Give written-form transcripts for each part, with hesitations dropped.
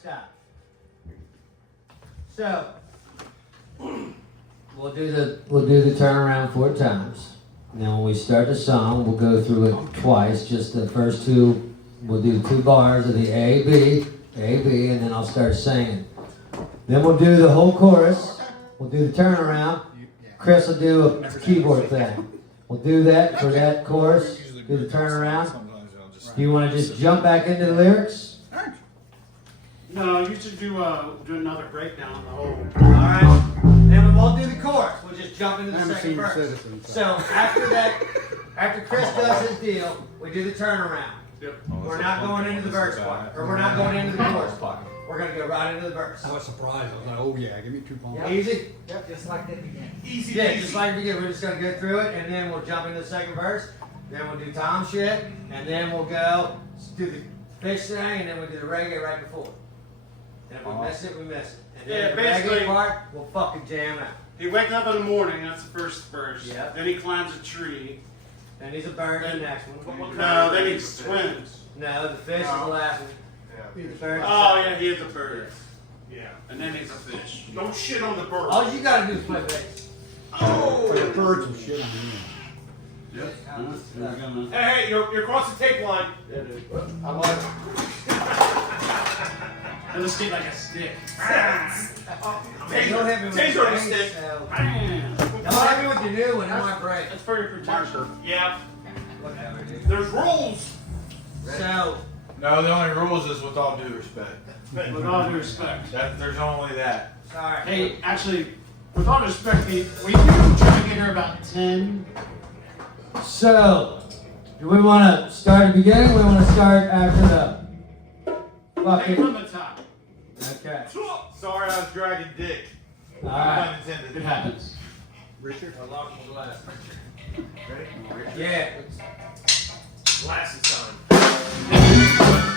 stop. So we'll do the turnaround 4 times. Now when we start the song, we'll go through it twice. Just the first 2, we'll do 2 bars of the A, B, and then I'll start singing. Then we'll do the whole chorus. We'll do the turnaround. Chris will do a keyboard thing. We'll do that for that chorus. Do the turnaround. Do you want to just jump back into the lyrics? No, you should do another breakdown of the whole. Alright. Then we won't do the chorus. We'll just jump into the second verse. So after that, after Chris does his deal, we do the turnaround. Yep. We're not going into the verse part. Or we're not going into the chorus part. We're going to go right into the verse. I was surprised. I was like, oh yeah, give me 2 points. Easy? Yep, just like the beginning. Easy. Yeah, just like we did. We're just going to go through it, and then we'll jump into the second verse. Then we'll do Tom shit, and then we'll go do the fish thing, and then we'll do the reggae right before. And if we miss it, we miss it. And then Yeah, the basically- reggae part, we'll fucking jam out. He wakes up in the morning. That's the first verse. Yep. Then he climbs a tree. Then he's a bird in the next one. No, then he swims. No, the fish is the last one. The bird's the Oh second. yeah, he is a bird. Yeah, and then he's a fish. Don't shit on the bird. All you gotta do is play bass. For the birds and shit on me. Yep. Yeah. Hey, you're across the tape line. I like And let's get like a stick. Don't hit me with Taser the on the bass, stick. so- Bam. Don't hit me with the new one, it might break. That's for your protection. Yeah. Whatever, dude. There's rules. So, No, the only rules is with all due respect. With all due respect. There's only that. sorry. Hey, actually, with all due respect, we try to get here about 10. So, do we want to start at the beginning or we want to start after the Hey, fucking... from the top. Okay. Sorry, I was dragging dick. Alright. Pun intended. It happens. Richard? I lost my glasses. Ready? Yeah. Glasses on. Alright.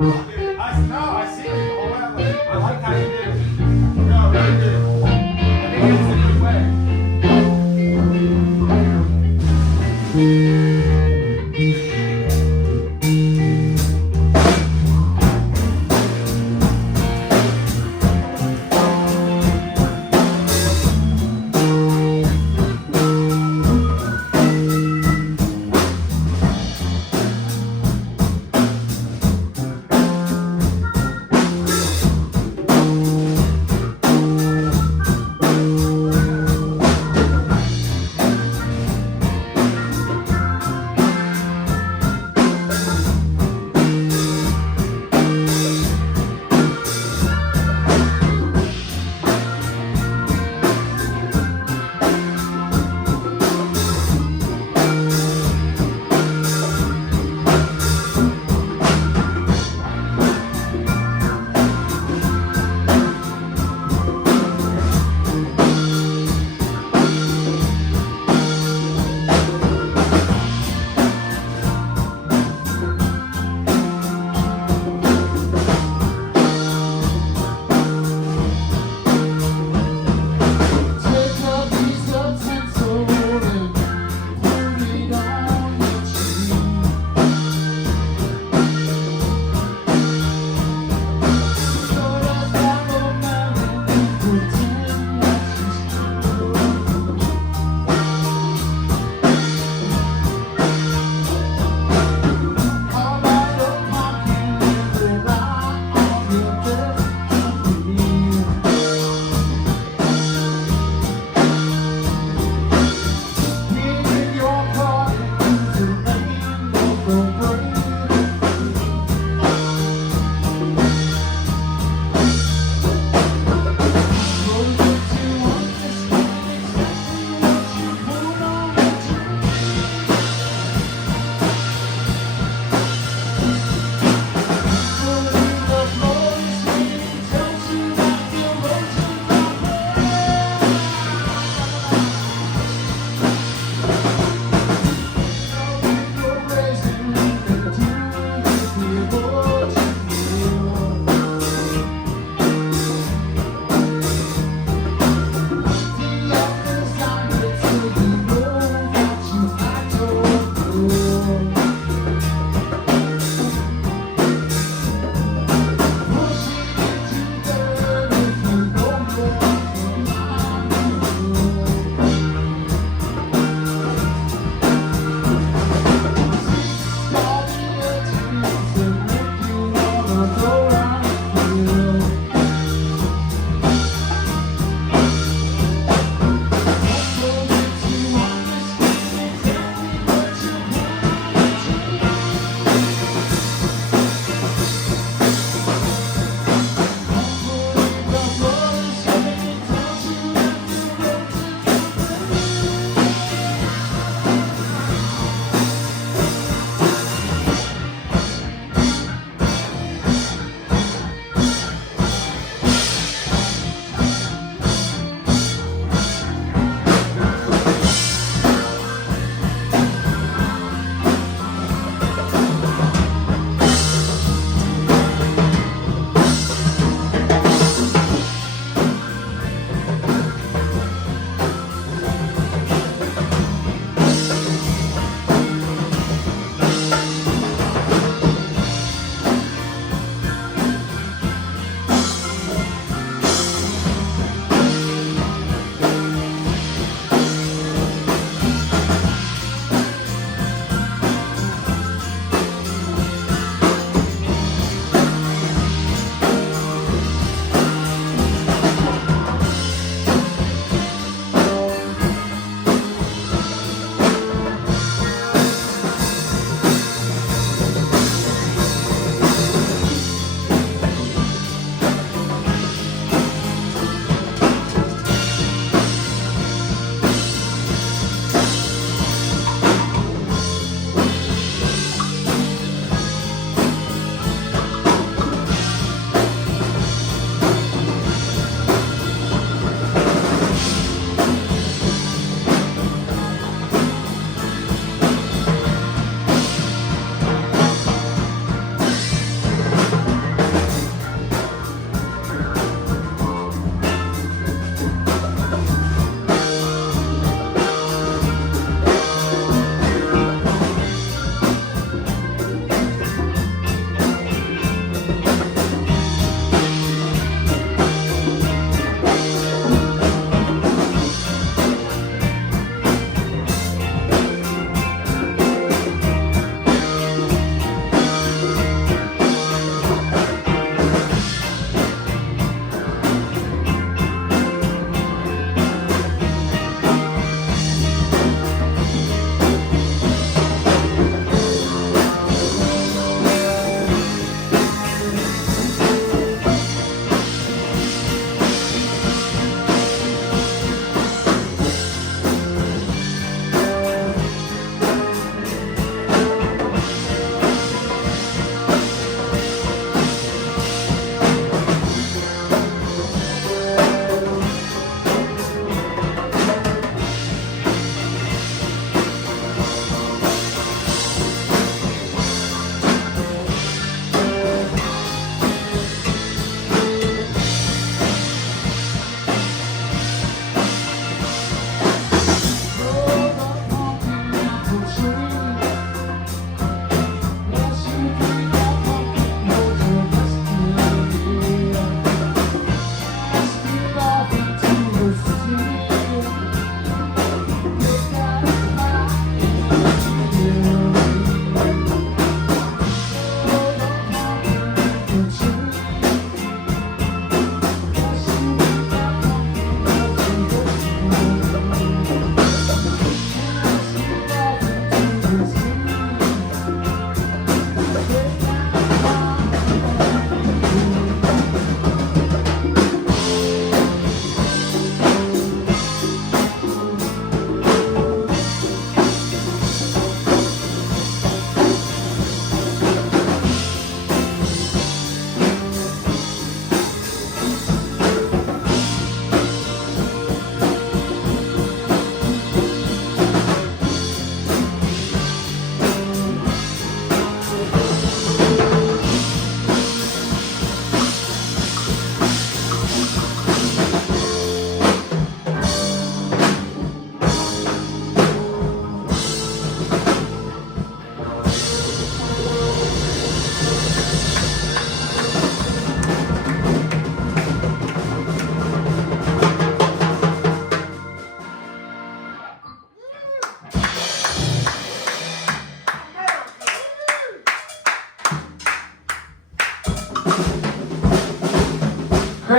I see it the whole way. I like how you did it. No, really good. I think it's a good way.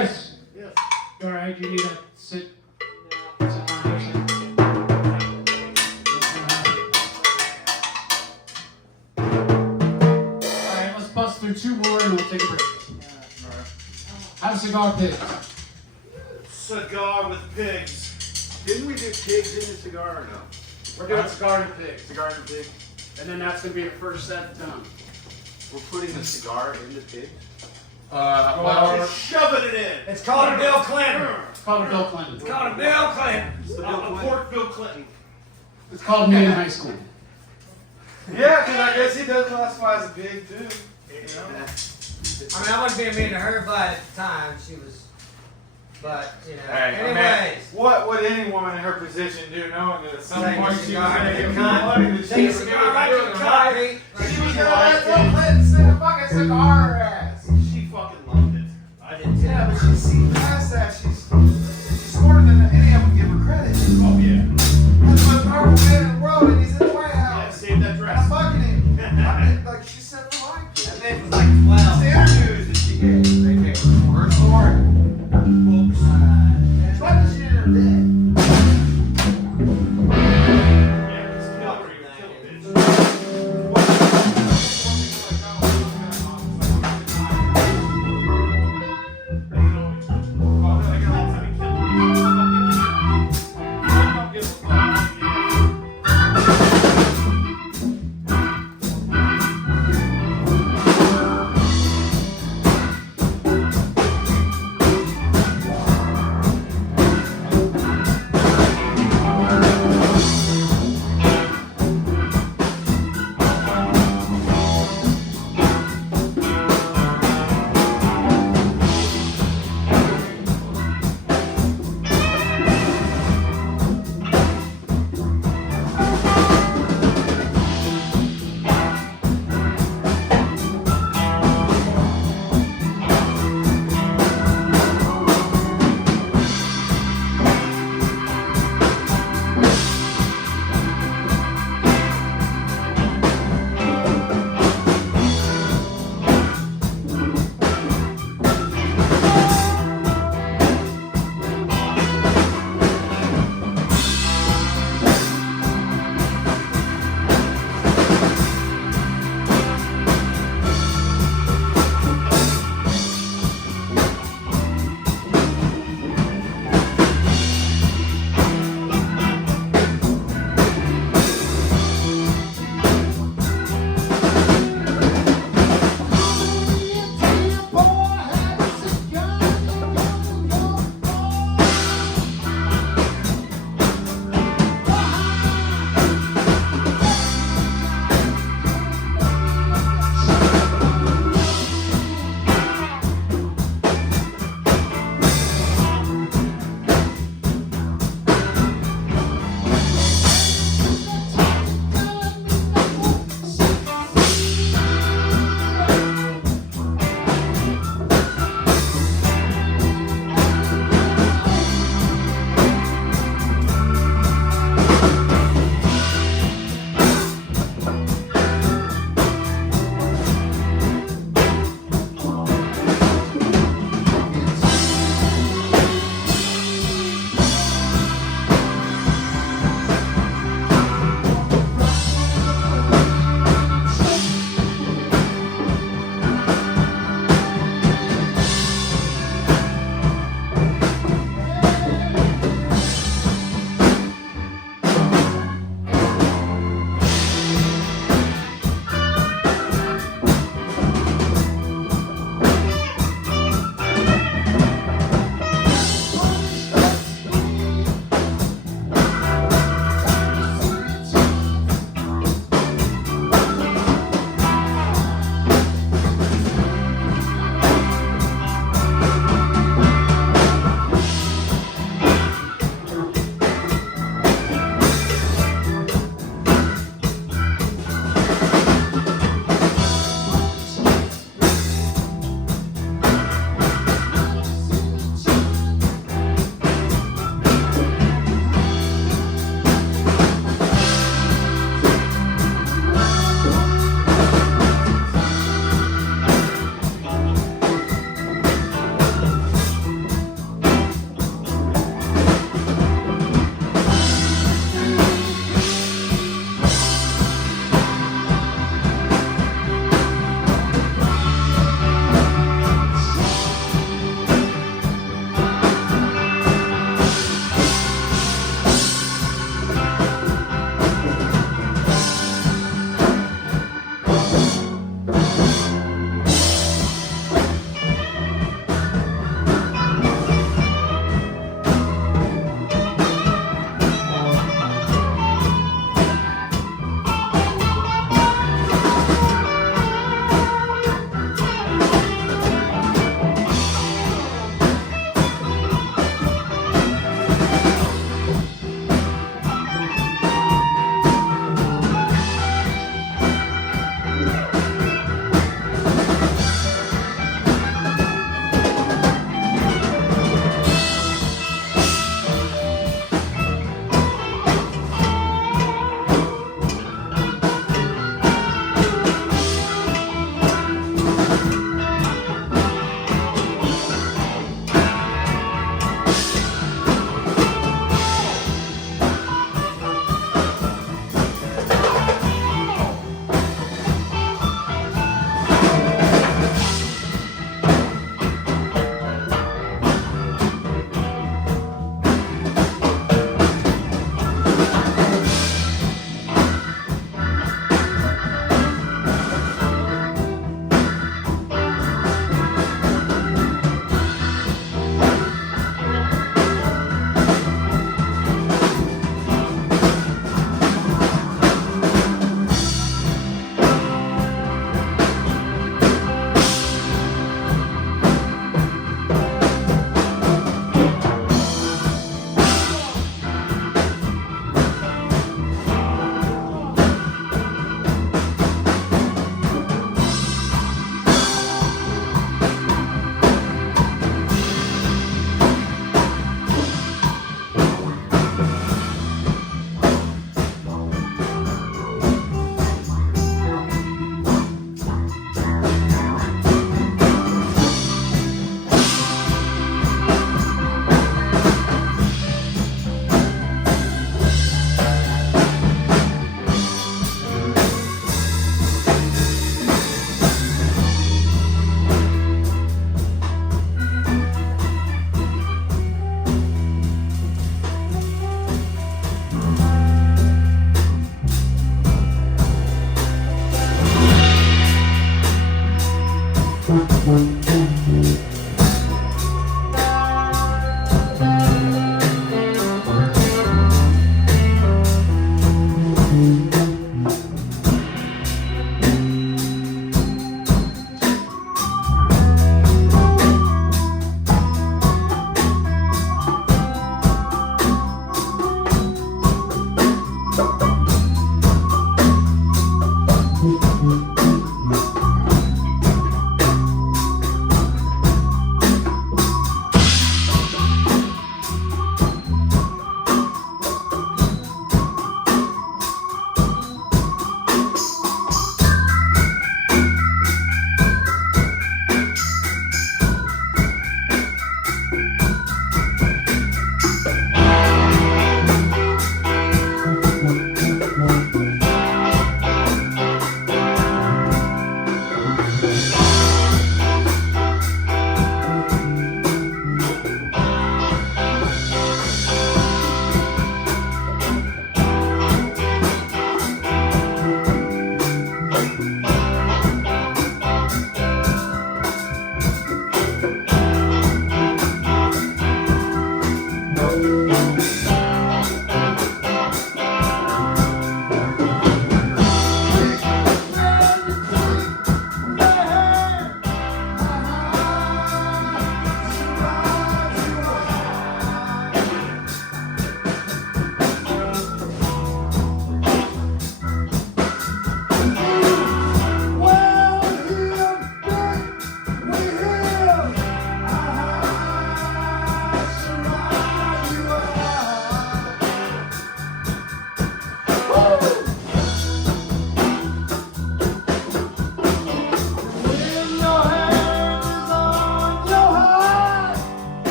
Chris. Yes. You alright? You need to sit down here. Alright, let's bust through 2 more and we'll take a break. Have cigar pigs. Cigar with pigs. Didn't we do pigs in the cigar or no? We're doing cigar and pig. Cigar and pig. And then that's going to be the first set done. We're putting the cigar in the pig? Well, Just shoving it in. It's called a Bill Clinton. It's called a Bill Clinton. It's called a Bill Clinton. It's the Bill A Clinton. pork Bill Clinton. It's called me in high school. yeah, because I guess he does classify as a pig too. You know? I mean, I wasn't being mean to her, but at the time she was. But you know. Hey, Anyways. man, what would any woman in her position do, knowing that at some Take a point she was cigar, going to take get a money that she Take a was cigar right to the gonna concrete. She was gonna let Bill Clinton send a fucking cigar her ass. She fucking loved it. I didn't Yeah, but she's seen past that. She's smarter than any of them give her credit. Oh yeah. That's the most powerful man in the world, and he's in the White Yeah, House. save that I'm dress. fucking him. I mean, like she said, I like it. That bitch was like 12. The interviews that she gave, they gave her her story. Books. It's like she in her bed. Yeah, just kill her, you kill a bitch.